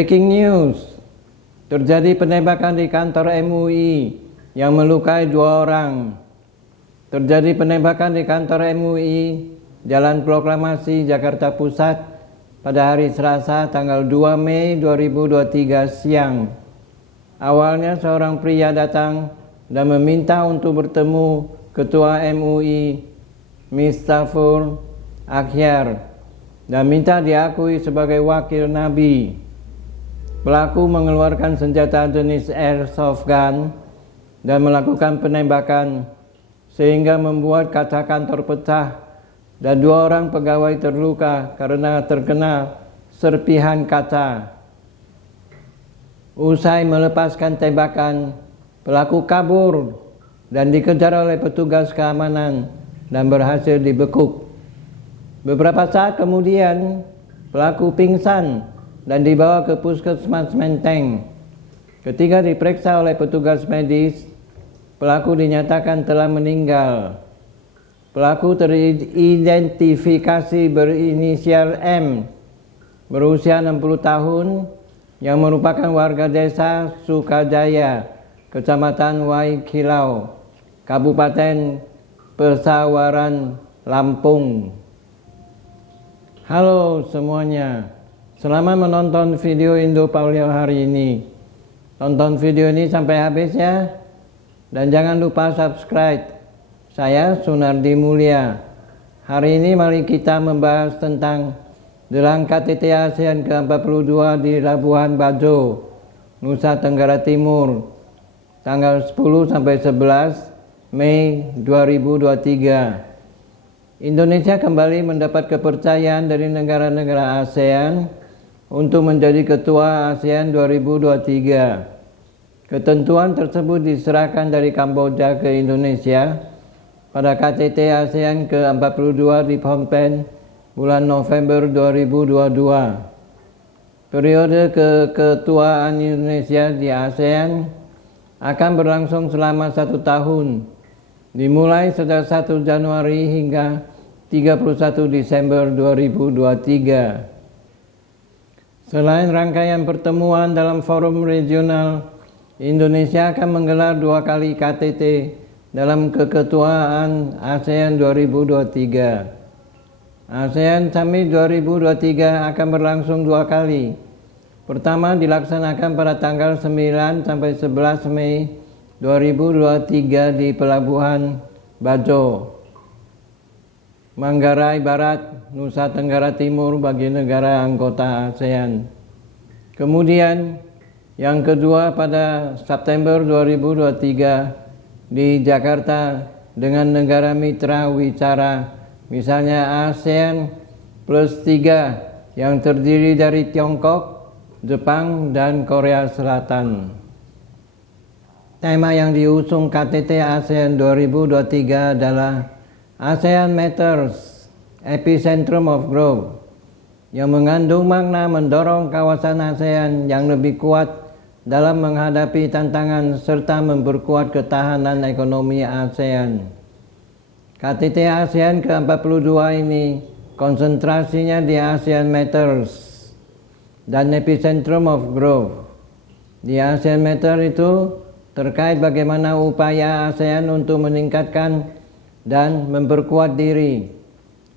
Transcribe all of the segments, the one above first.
Breaking news, terjadi penembakan di kantor MUI yang melukai 2 orang. Terjadi penembakan di kantor MUI, Jalan Proklamasi, Jakarta Pusat pada hari Selasa tanggal 2 Mei 2023 siang. Awalnya seorang pria datang dan meminta untuk bertemu Ketua MUI, Miftahul Akhyar, dan minta diakui sebagai wakil Nabi. Pelaku mengeluarkan senjata jenis airsoft gun dan melakukan penembakan sehingga membuat kaca kantor pecah dan 2 orang pegawai terluka karena terkena serpihan kaca. Usai melepaskan tembakan, pelaku kabur dan dikejar oleh petugas keamanan dan berhasil dibekuk. Beberapa saat kemudian, pelaku pingsan dan dibawa ke puskesmas Menteng. Ketika diperiksa oleh petugas medis, pelaku dinyatakan telah meninggal. Pelaku teridentifikasi berinisial M, berusia 60 tahun, yang merupakan warga desa Sukajaya, Kecamatan Waikilau, Kabupaten Pesawaran, Lampung. Halo semuanya. Selamat menonton video Indo Paulio hari ini. Tonton video ini sampai habis ya. Dan jangan lupa subscribe. Saya Sunardi Mulia. Hari ini mari kita membahas tentang jelang KTT ASEAN ke-42 di Labuan Bajo, Nusa Tenggara Timur, tanggal 10 sampai 11 Mei 2023. Indonesia kembali mendapat kepercayaan dari negara-negara ASEAN untuk menjadi ketua ASEAN 2023. Ketentuan tersebut diserahkan dari Kamboja ke Indonesia pada KTT ASEAN ke-42 di Phnom Penh bulan November 2022. Periode keketuaan Indonesia di ASEAN akan berlangsung selama 1 tahun, dimulai sejak 1 Januari hingga 31 Desember 2023. Selain rangkaian pertemuan dalam forum regional, Indonesia akan menggelar 2 kali KTT dalam keketuaan ASEAN 2023. ASEAN Summit 2023 akan berlangsung 2 kali. Pertama dilaksanakan pada tanggal 9 sampai 11 Mei 2023 di Pelabuhan Bajo, Manggarai Barat, Nusa Tenggara Timur bagi negara anggota ASEAN. Kemudian yang kedua pada September 2023 di Jakarta dengan negara mitra wicara, misalnya ASEAN plus 3 yang terdiri dari Tiongkok, Jepang, dan Korea Selatan. Tema yang diusung KTT ASEAN 2023 adalah ASEAN Matters, Epicentrum of Growth, yang mengandung makna mendorong kawasan ASEAN yang lebih kuat dalam menghadapi tantangan serta memperkuat ketahanan ekonomi ASEAN. KTT ASEAN ke-42 ini konsentrasinya di ASEAN Matters dan Epicentrum of Growth. Di ASEAN Matters itu terkait bagaimana upaya ASEAN untuk meningkatkan dan memperkuat diri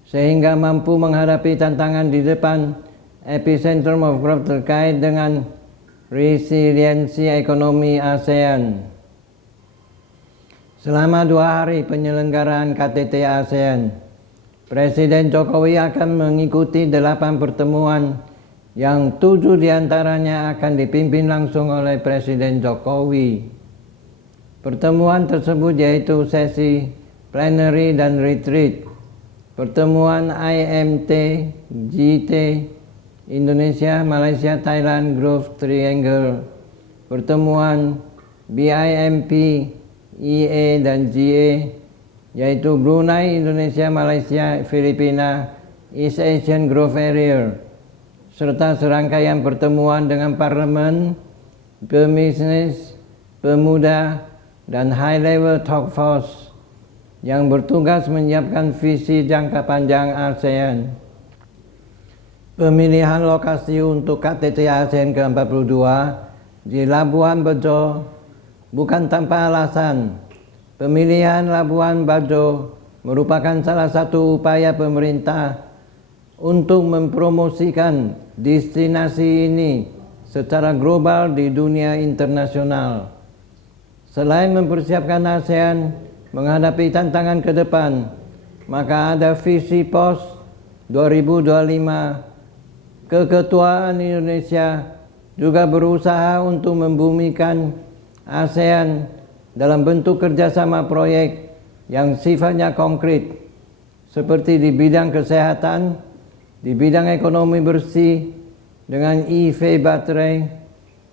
sehingga mampu menghadapi tantangan di depan. Epicentrum of Growth terkait dengan resiliensi ekonomi ASEAN. Selama 2 hari penyelenggaraan KTT ASEAN, Presiden Jokowi akan mengikuti 8 pertemuan yang 7 diantaranya akan dipimpin langsung oleh Presiden Jokowi. Pertemuan tersebut yaitu sesi plenary dan retreat, pertemuan IMT, GT, Indonesia, Malaysia, Thailand, Growth Triangle, pertemuan BIMP, EA dan GA, yaitu Brunei, Indonesia, Malaysia, Filipina, East Asian Growth Area, serta serangkaian pertemuan dengan parlemen, pebisnis, pemuda, dan High Level Task Force yang bertugas menyiapkan visi jangka panjang ASEAN. Pemilihan lokasi untuk KTT ASEAN ke-42 di Labuan Bajo bukan tanpa alasan. Pemilihan Labuan Bajo merupakan salah satu upaya pemerintah untuk mempromosikan destinasi ini secara global di dunia internasional. Selain mempersiapkan ASEAN menghadapi tantangan ke depan, maka ada visi POS 2025. Keketuaan Indonesia juga berusaha untuk membumikan ASEAN dalam bentuk kerjasama proyek yang sifatnya konkret, seperti di bidang kesehatan, di bidang ekonomi bersih dengan EV baterai,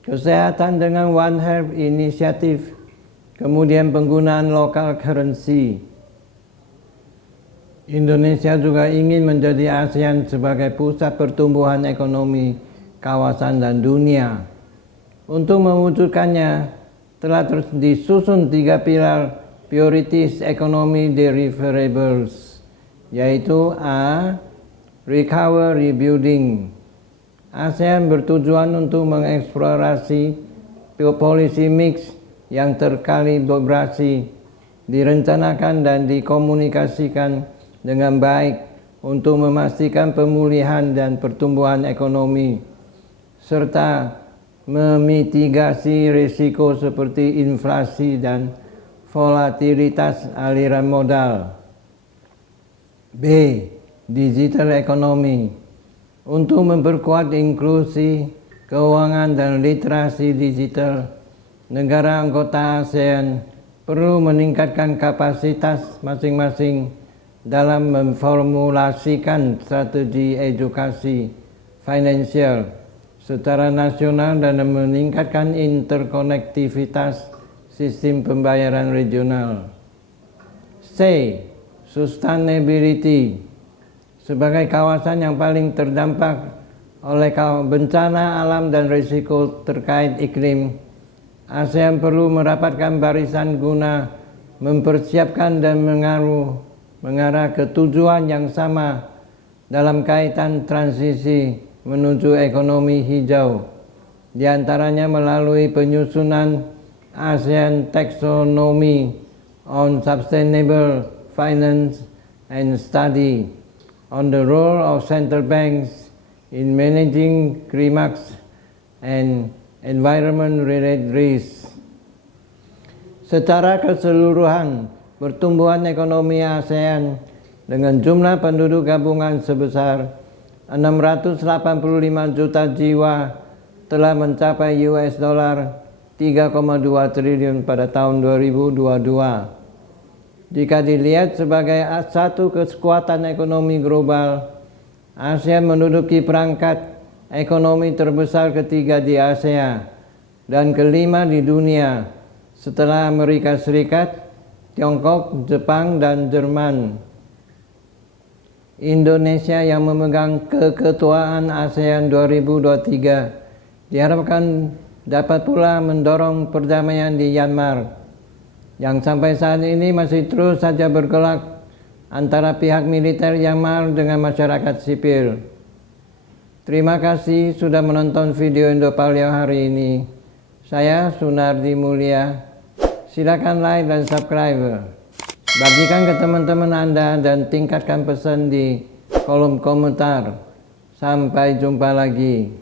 kesehatan dengan One Health Initiative, kemudian penggunaan local currency. Indonesia juga ingin menjadi ASEAN sebagai pusat pertumbuhan ekonomi kawasan dan dunia. Untuk mewujudkannya, telah disusun 3 pilar priorities economy deliverables, yaitu A. Recover Rebuilding. ASEAN bertujuan untuk mengeksplorasi policy mix yang terkalibrasi, direncanakan dan dikomunikasikan dengan baik untuk memastikan pemulihan dan pertumbuhan ekonomi, serta memitigasi risiko seperti inflasi dan volatilitas aliran modal. B. Digital Economy. Untuk memperkuat inklusi keuangan dan literasi digital, negara anggota ASEAN perlu meningkatkan kapasitas masing-masing dalam memformulasikan strategi edukasi finansial secara nasional dan meningkatkan interkonektivitas sistem pembayaran regional. C. Sustainability. Sebagai kawasan yang paling terdampak oleh bencana alam dan risiko terkait iklim, ASEAN perlu merapatkan barisan guna mempersiapkan dan mengarah ke tujuan yang sama dalam kaitan transisi menuju ekonomi hijau, di antaranya melalui penyusunan ASEAN Taxonomy on Sustainable Finance and Study on the role of central banks in managing climate and environment-related risks. Secara keseluruhan, pertumbuhan ekonomi ASEAN dengan jumlah penduduk gabungan sebesar 685 juta jiwa telah mencapai US dollar 3,2 triliun pada tahun 2022. Jika dilihat sebagai satu kekuatan ekonomi global, ASEAN menduduki perangkat ekonomi terbesar ketiga di Asia dan kelima di dunia setelah Amerika Serikat, Tiongkok, Jepang, dan Jerman. Indonesia yang memegang keketuaan ASEAN 2023 diharapkan dapat pula mendorong perdamaian di Myanmar yang sampai saat ini masih terus saja bergelak antara pihak militer Myanmar dengan masyarakat sipil. Terima kasih sudah menonton video Indopaleo hari ini. Saya Sunardi Mulia. Silakan like dan subscribe. Bagikan ke teman-teman Anda dan tingkatkan pesan di kolom komentar. Sampai jumpa lagi.